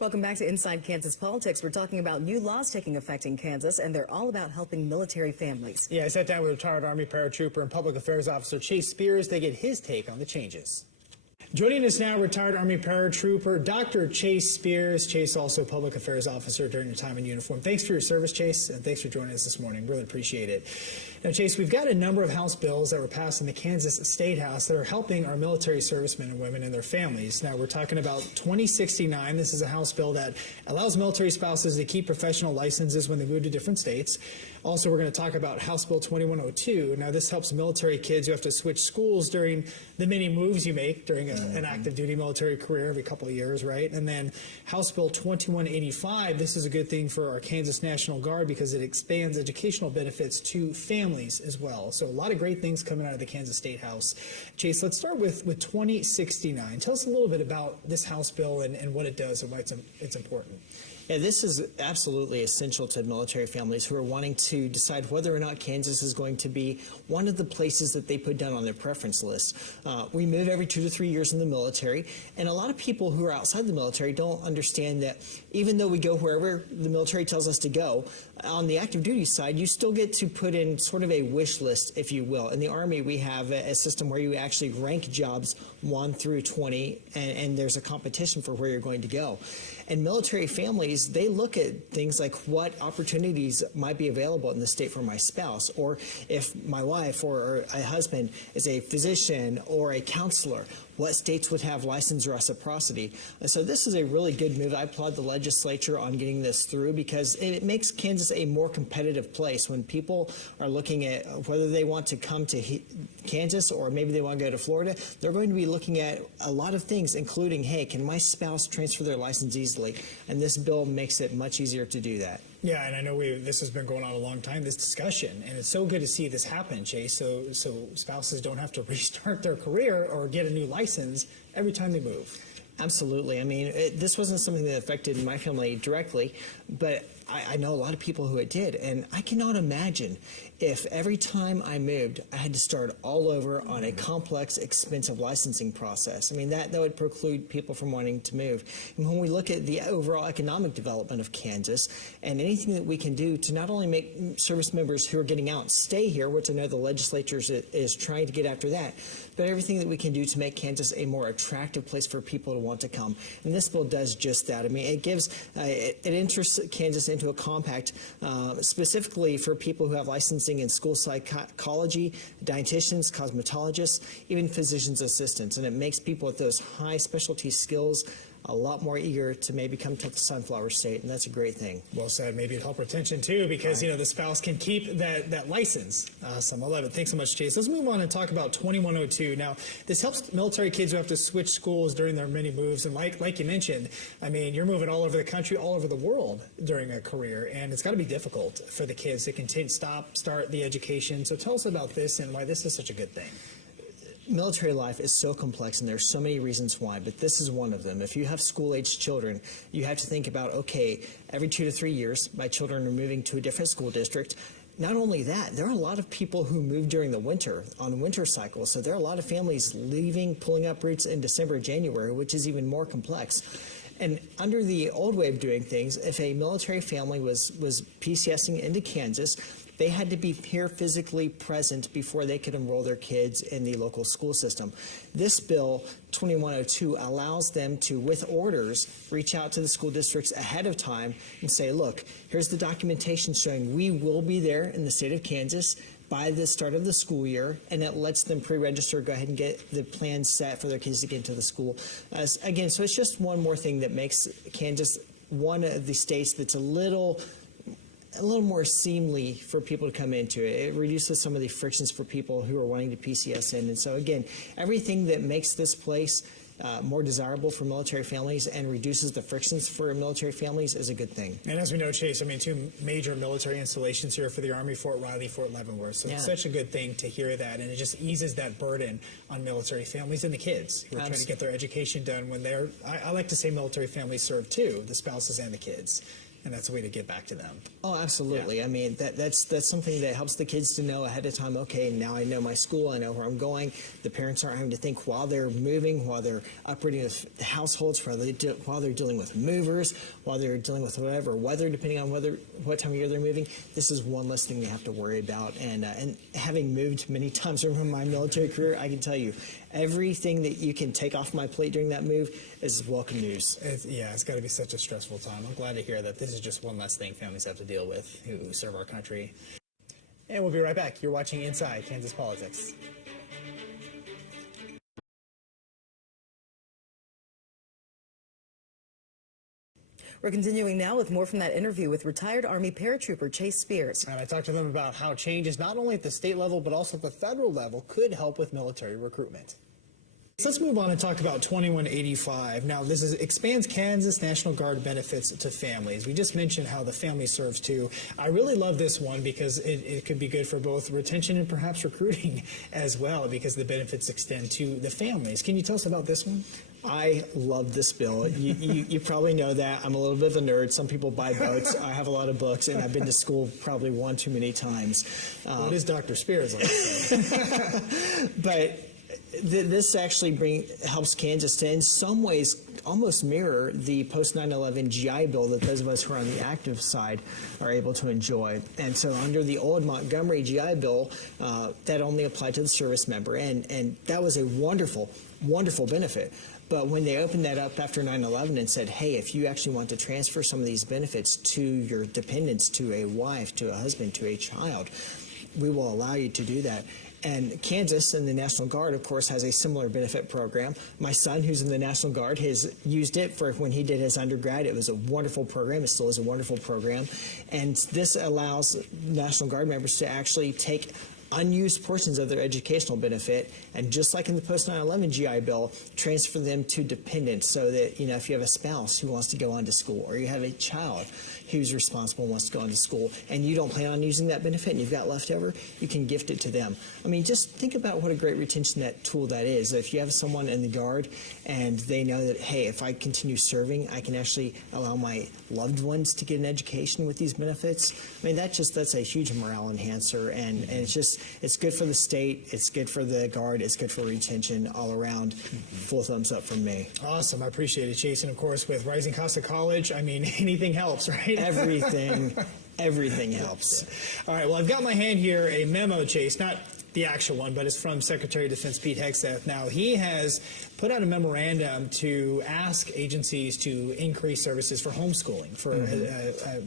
Welcome back to Inside Kansas Politics. We're talking about new laws taking effect in Kansas, and they're all about helping military families. Yeah, I sat down with retired Army paratrooper and public affairs officer Chase Spears to get his take on the changes. Joining us now, retired Army paratrooper Dr. Chase Spears. Chase, also public affairs officer during your time in uniform. Thanks for your service, Chase, and thanks for joining us this morning. Really appreciate it. Now, Chase, we've got a number of House bills that were passed in the Kansas State House that are helping our military servicemen and women and their families. Now, we're talking about 2069. This is a House bill that allows military spouses to keep professional licenses when they move to different states. Also, we're going to talk about House Bill 2102. Now, this helps military kids who have to switch schools during the many moves you make during an active duty military career every couple of years, right? And then House Bill 2185, this is a good thing for our Kansas National Guard because it expands educational benefits to families as well. So a lot of great things coming out of the Kansas State House. Chase, let's start with 2069. Tell us a little bit about this House bill and what it does and why it's important. Yeah, this is absolutely essential to military families who are wanting to decide whether or not Kansas is going to be one of the places that they put down on their preference list. We move every 2 to 3 years in the military, and a lot of people who are outside the military don't understand that even though we go wherever the military tells us to go, on the active duty side, you still get to put in sort of a wish list, if you will. In the Army, we have a system where you actually rank jobs 1 through 20, and there's a competition for where you're going to go. And military families, they look at things like what opportunities might be available in the state for my spouse, or if my wife or a husband is a physician or a counselor, what states would have license reciprocity. So this is a really good move. I applaud the legislature on getting this through because it makes Kansas a more competitive place. When people are looking at whether they want to come to Kansas or maybe they want to go to Florida, they're going to be looking at a lot of things, including, hey, can my spouse transfer their license easily? And this bill makes it much easier to do that. Yeah, and I know this has been going on a long time, this discussion, and it's so good to see this happen, Chase, so spouses don't have to restart their career or get a new license every time they move. Absolutely. I mean, this wasn't something that affected my family directly, but I know a lot of people who it did, and I cannot imagine if every time I moved, I had to start all over on a complex, expensive licensing process. I mean, that would preclude people from wanting to move. And when we look at the overall economic development of Kansas and anything that we can do to not only make service members who are getting out stay here, which I know the legislature is trying to get after that, but everything that we can do to make Kansas a more attractive place for people to want to come. And this bill does just that. I mean, it gives, it enters Kansas into a compact specifically for people who have licensing in school psychology, dietitians, cosmetologists, even physician's assistants. And it makes people with those high specialty skills a lot more eager to maybe come to the Sunflower State, and that's a great thing. Well said. Maybe it'll help retention too, because you know the spouse can keep that license. Awesome. I love it. Thanks so much, Chase. Let's move on and talk about 2102. Now, this helps military kids who have to switch schools during their many moves, and like you mentioned, I mean, you're moving all over the country, all over the world during a career, and it's got to be difficult for the kids to continue, start the education. So tell us about this and why this is such a good thing. Military life is so complex, and there's so many reasons why, but this is one of them. If you have school-aged children, you have to think about, okay, every 2 to 3 years, my children are moving to a different school district. Not only that, there are a lot of people who move during the winter, on winter cycles, so there are a lot of families leaving, pulling up roots in December, January, which is even more complex. And under the old way of doing things, if a military family was PCSing into Kansas, they had to be here physically present before they could enroll their kids in the local school system. This bill, 2102, allows them to, with orders, reach out to the school districts ahead of time and say, look, here's the documentation showing we will be there in the state of Kansas by the start of the school year, and it lets them pre-register, go ahead and get the plans set for their kids to get into the school. Again, so it's just one more thing that makes Kansas one of the states that's a little more seamly for people to come into it. It reduces some of the frictions for people who are wanting to PCS in. And so again, everything that makes this place more desirable for military families and reduces the frictions for military families is a good thing. And as we know, Chase, I mean, 2 major military installations here for the Army, Fort Riley, Fort Leavenworth. So it's such a good thing to hear that, and it just eases that burden on military families and the kids who are trying to get their education done when they're, I like to say military families serve too, the spouses and the kids. and that's a way to get back to them. Oh, absolutely. Yeah. I mean, that's something that helps the kids to know ahead of time, okay, now I know my school, I know where I'm going. The parents aren't having to think while they're moving, while they're uprooting the households, while they're dealing with movers, while they're dealing with whatever weather, depending on what time of year they're moving. This is one less thing they have to worry about. And having moved many times from my military career, I can tell you, everything that you can take off my plate during that move is welcome news. It's got to be such a stressful time. I'm glad to hear that this is just one less thing families have to deal with who serve our country. And we'll be right back. You're watching Inside Kansas Politics. We're continuing now with more from that interview with retired Army paratrooper Chase Spears. And I talked to them about how changes not only at the state level but also at the federal level could help with military recruitment. So let's move on and talk about 2185. Now, this expands Kansas National Guard benefits to families. We just mentioned how the family serves too. I really love this one because it could be good for both retention and perhaps recruiting as well, because the benefits extend to the families. Can you tell us about this one? I love this bill. You probably know that. I'm a little bit of a nerd. Some people buy boats. I have a lot of books, and I've been to school probably one too many times. It is Dr. Spears. But this actually helps Kansas to, in some ways, almost mirror the post 9/11 GI Bill that those of us who are on the active side are able to enjoy. And so under the old Montgomery GI Bill, that only applied to the service member, and that was a wonderful, wonderful benefit. But when they opened that up after 9/11 and said, hey, if you actually want to transfer some of these benefits to your dependents, to a wife, to a husband, to a child, we will allow you to do that. And Kansas and the National Guard, of course, has a similar benefit program. My son, who's in the National Guard, has used it for when he did his undergrad. It was a wonderful program. It still is a wonderful program. And this allows National Guard members to actually take unused portions of their educational benefit, and just like in the post 9/11 GI Bill, transfer them to dependents, so that, if you have a spouse who wants to go on to school, or you have a child who's responsible and wants to go on to school, and you don't plan on using that benefit and you've got leftover, you can gift it to them. I mean, just think about what a great retention tool that is. If you have someone in the Guard and they know that, hey, if I continue serving, I can actually allow my loved ones to get an education with these benefits. I mean, that's a huge morale enhancer, and it's good for the state, it's good for the Guard, it's good for retention all around. Full thumbs up from me. Awesome. I appreciate it, Chase. And of course, with rising costs of college, I mean, anything helps, right? Everything helps. All right. Well, I've got my hand here a memo, Chase, not the actual one, but it's from Secretary of Defense Pete Hegseth. Now, he has put out a memorandum to ask agencies to increase services for homeschooling.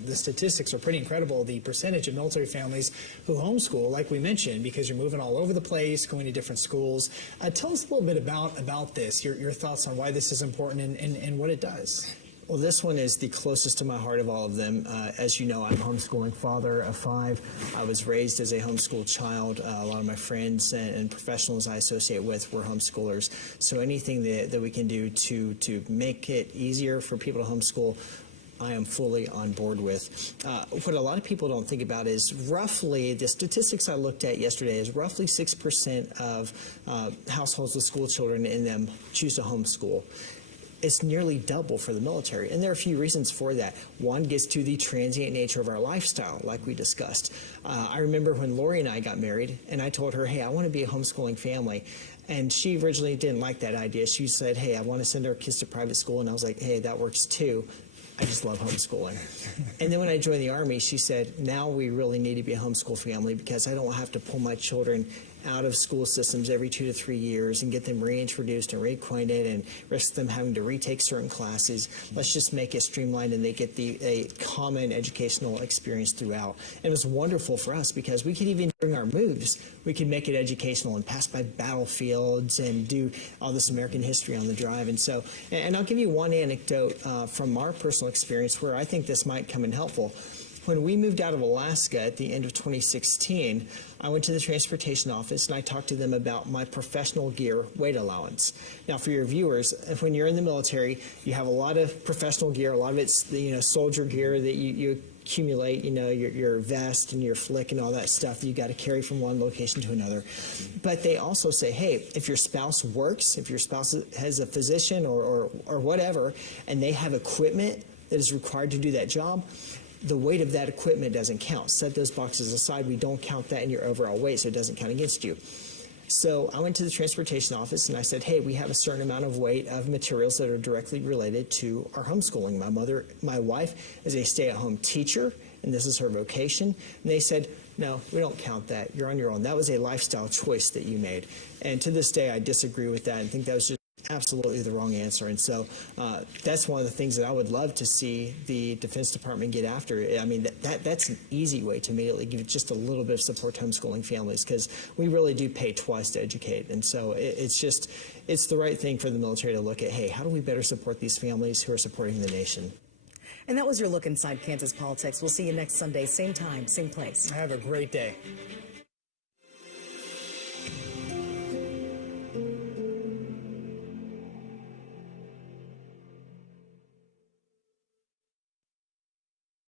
The statistics are pretty incredible. The percentage of military families who homeschool, like we mentioned, because you're moving all over the place, going to different schools. Tell us a little bit about this, your thoughts on why this is important and what it does. Well, this one is the closest to my heart of all of them. As you know, I'm a homeschooling father of 5. I was raised as a homeschooled child. A lot of my friends and professionals I associate with were homeschoolers. So anything that we can do to make it easier for people to homeschool, I am fully on board with. What a lot of people don't think about is roughly, the statistics I looked at yesterday is roughly 6% of households with school children in them choose to homeschool. It's nearly double for the military, and there are a few reasons for that. One gets to the transient nature of our lifestyle, like we discussed. I remember when Lori and I got married, and I told her, hey, I want to be a homeschooling family. And she originally didn't like that idea. She said, hey, I want to send our kids to private school. And I was like, hey, that works too. I just love homeschooling. And then when I joined the Army, she said, now we really need to be a homeschool family, because I don't have to pull my children out of school systems every 2 to 3 years and get them reintroduced and reacquainted and risk them having to retake certain classes. Let's just make it streamlined and they get a common educational experience throughout. And it was wonderful for us, because we could, even during our moves, we could make it educational and pass by battlefields and do all this American history on the drive. And I'll give you one anecdote from our personal experience where I think this might come in helpful. When we moved out of Alaska at the end of 2016, I went to the transportation office and I talked to them about my professional gear weight allowance. Now, for your viewers, when you're in the military, you have a lot of professional gear. A lot of it's the soldier gear that you accumulate, your vest and your flick and all that stuff that you got to carry from one location to another. But they also say, hey, if your spouse works, if your spouse has a physician or whatever, and they have equipment that is required to do that job, the weight of that equipment doesn't count. Set those boxes aside. We don't count that in your overall weight, so it doesn't count against you. So I went to the transportation office and I said, hey, we have a certain amount of weight of materials that are directly related to our homeschooling. My wife is a stay-at-home teacher, and this is her vocation. And they said, no, we don't count that. You're on your own. That was a lifestyle choice that you made. And to this day, I disagree with that and think that was just absolutely the wrong answer. And so that's one of the things that I would love to see the Defense Department get after. I mean, that's an easy way to immediately give just a little bit of support to homeschooling families, because we really do pay twice to educate. And so it's the right thing for the military to look at, hey, how do we better support these families who are supporting the nation? And that was your look inside Kansas politics. We'll see you next Sunday, same time, same place. Have a great day.